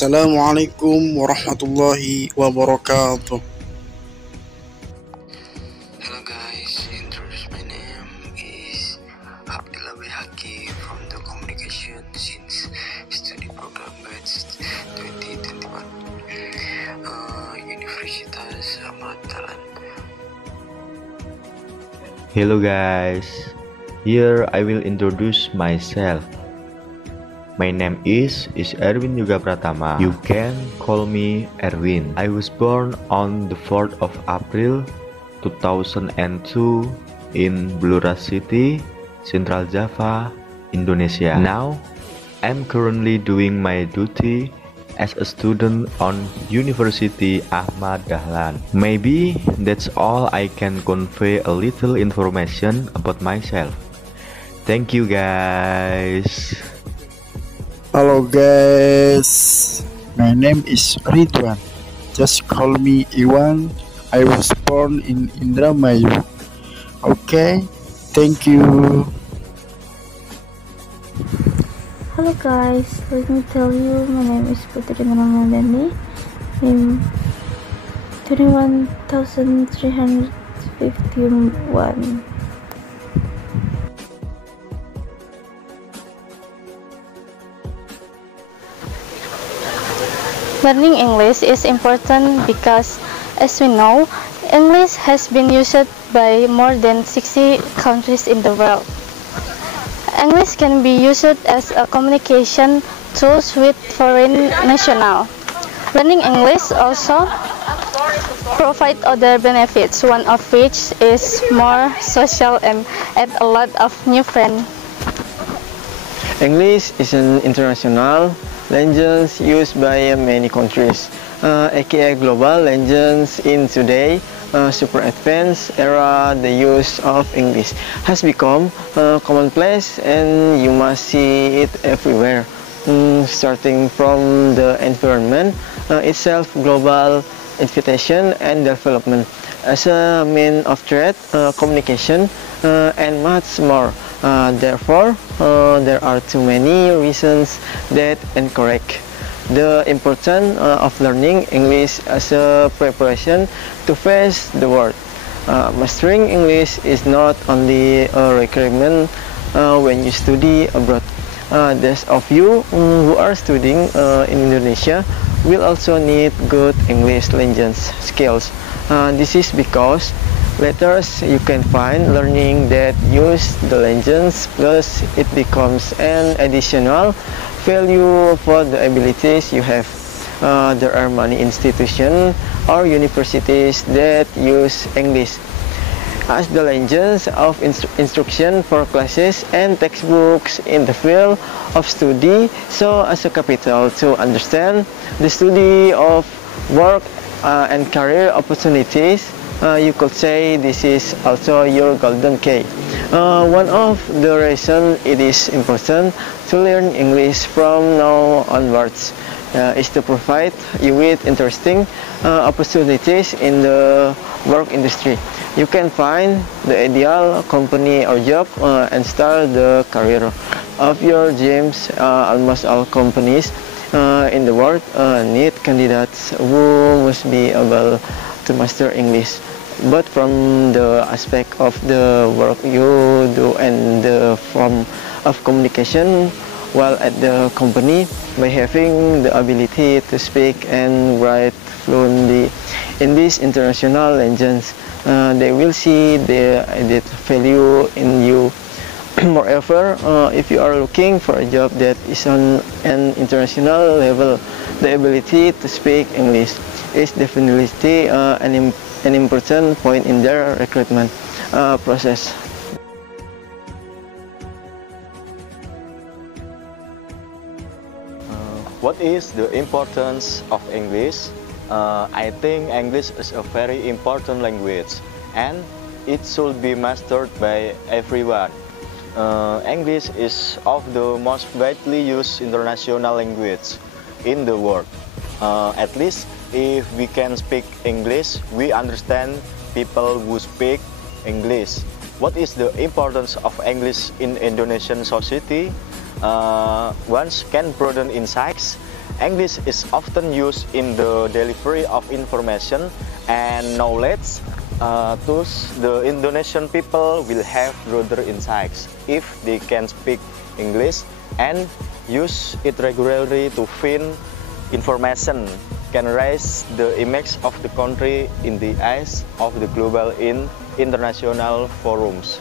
Assalamualaikum warahmatullahi wabarakatuh. Hello guys, introduce my name is Abdullah Bihaki from the Communication Since Study Program Batch 2021 Universitas Ahmad Dahlan. Hello guys, here I will introduce myself. My name is Erwin Yoga Pratama. You can call me Erwin. I was born on the 4th of April 2002 in Blora City, Central Java, Indonesia. Now, I'm currently doing my duty as a student on University Ahmad Dahlan. Maybe that's all I can convey a little information about myself. Thank you guys. Halo guys, my name is Ridwan. Just call me Iwan. I was born in Indramayu. Okay, thank you. Hello guys, let me tell you, my name is Putri Ramadhani. I'm 21,351. Learning English is important because, as we know, English has been used by more than 60 countries in the world. English can be used as a communication tool with foreign nationals. Learning English also provides other benefits, one of which is more social and add a lot of new friends. English is an international language used by many countries, aka global language. In today super advanced era, the use of English has become commonplace and you must see it everywhere, starting from the environment itself, global invitation and development as a mean of trade, communication, and much more. Therefore, there are too many reasons that encourage the importance of learning English as a preparation to face the world. Mastering English is not only a requirement when you study abroad. Those of you who are studying in Indonesia will also need good English language skills. This is because later you can find learning that use the language, plus it becomes an additional value for the abilities you have. There are many institutions or universities that use English as the language of instruction for classes and textbooks in the field of study, so as a capital to understand the study of work and career opportunities. You could say this is also your golden key. One of the reasons it is important to learn English from now onwards is to provide you with interesting opportunities in the work industry. You can find the ideal company or job and start the career of your dreams. Almost all companies in the world need candidates who must be able to master English, but from the aspect of the work you do and the form of communication while at the company, by having the ability to speak and write fluently in these international languages, they will see the added value in you. Moreover, if you are looking for a job that is on an international level, the ability to speak English is definitely an important point in their recruitment process. What is the importance of English? I think English is a very important language and it should be mastered by everyone. English is of the most widely used international language in the world. At least if we can speak English, we understand people who speak English. What is the importance of English in Indonesian society? One can broaden insights English is often used in the delivery of information and knowledge. Thus, the Indonesian people will have broader insights if they can speak English and use it regularly to find information, can raise the image of the country in the eyes of the global in international forums.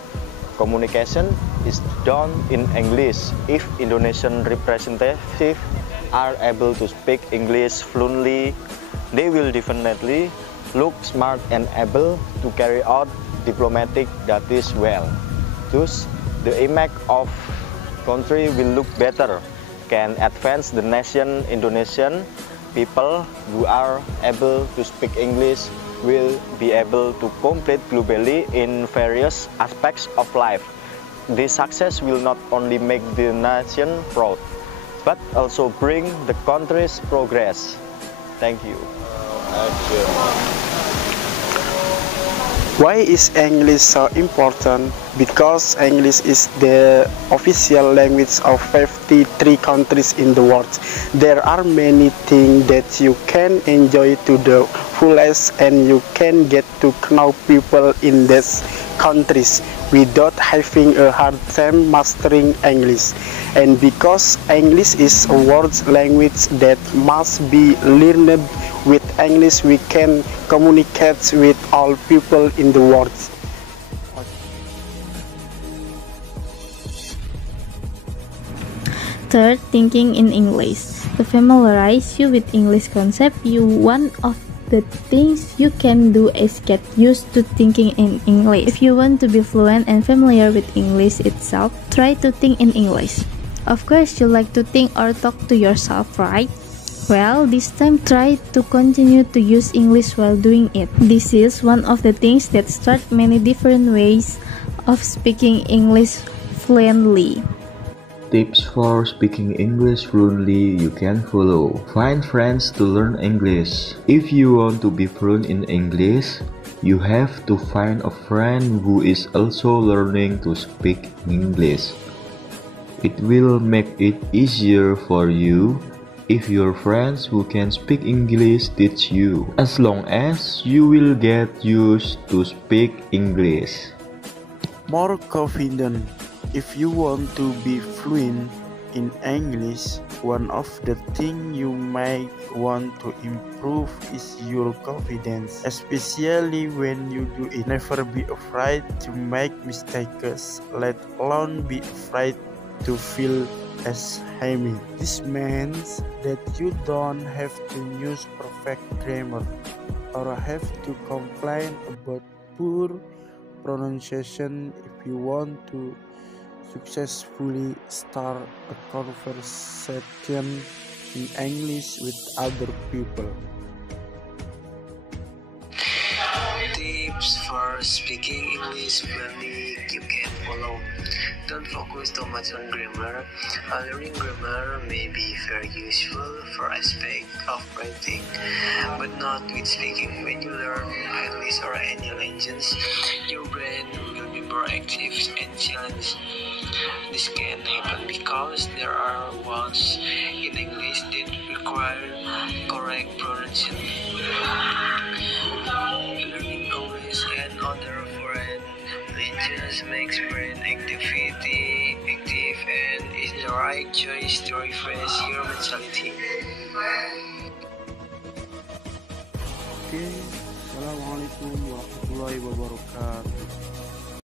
Communication is done in English. If Indonesian representatives are able to speak English fluently, they will definitely look smart and able to carry out diplomatic duties well. Thus, the image of country will look better, can advance the nation. Indonesian people who are able to speak English will be able to compete globally in various aspects of life. This success will not only make the nation proud, but also bring the country's progress. Thank you. Why is English so important? Because English is the official language of 53 countries in the world. There are many things that you can enjoy to the fullest, and you can get to know people in these countries without having a hard time mastering English. And because English is a world language that must be learned, with English we can communicate with all people in the world. Third, thinking in English. To familiarize you with English concept, one of the things you can do is get used to thinking in English. If you want to be fluent and familiar with English itself, try to think in English. Of course, you like to think or talk to yourself, right? Well, this time try to continue to use English while doing it. This is one of the things that start many different ways of speaking English fluently. Tips for speaking English fluently you can follow. Find friends to learn English. If you want to be fluent in English, you have to find a friend who is also learning to speak English. It will make it easier for you if your friends who can speak English teach you, as long as you will get used to speak English. More confident. If you want to be fluent in English, one of the things you might want to improve is your confidence, especially when you do it. Never be afraid to make mistakes, let alone be afraid to feel ashamed. This means that you don't have to use perfect grammar or have to complain about poor pronunciation if you want to successfully start a conversation in English with other people. Tips for speaking English fluently you can follow. Don't focus too much on grammar. Learning grammar may be very useful for aspect of writing, but not with speaking. When you learn English or any language, your brain will be more active and challenged. This can happen because there are words in English that require correct pronunciation. Learning English and other foreign languages makes brain activity active and is the right choice to refresh your mentality. Oke, Assalamualaikum warahmatullahi wabarakatuh.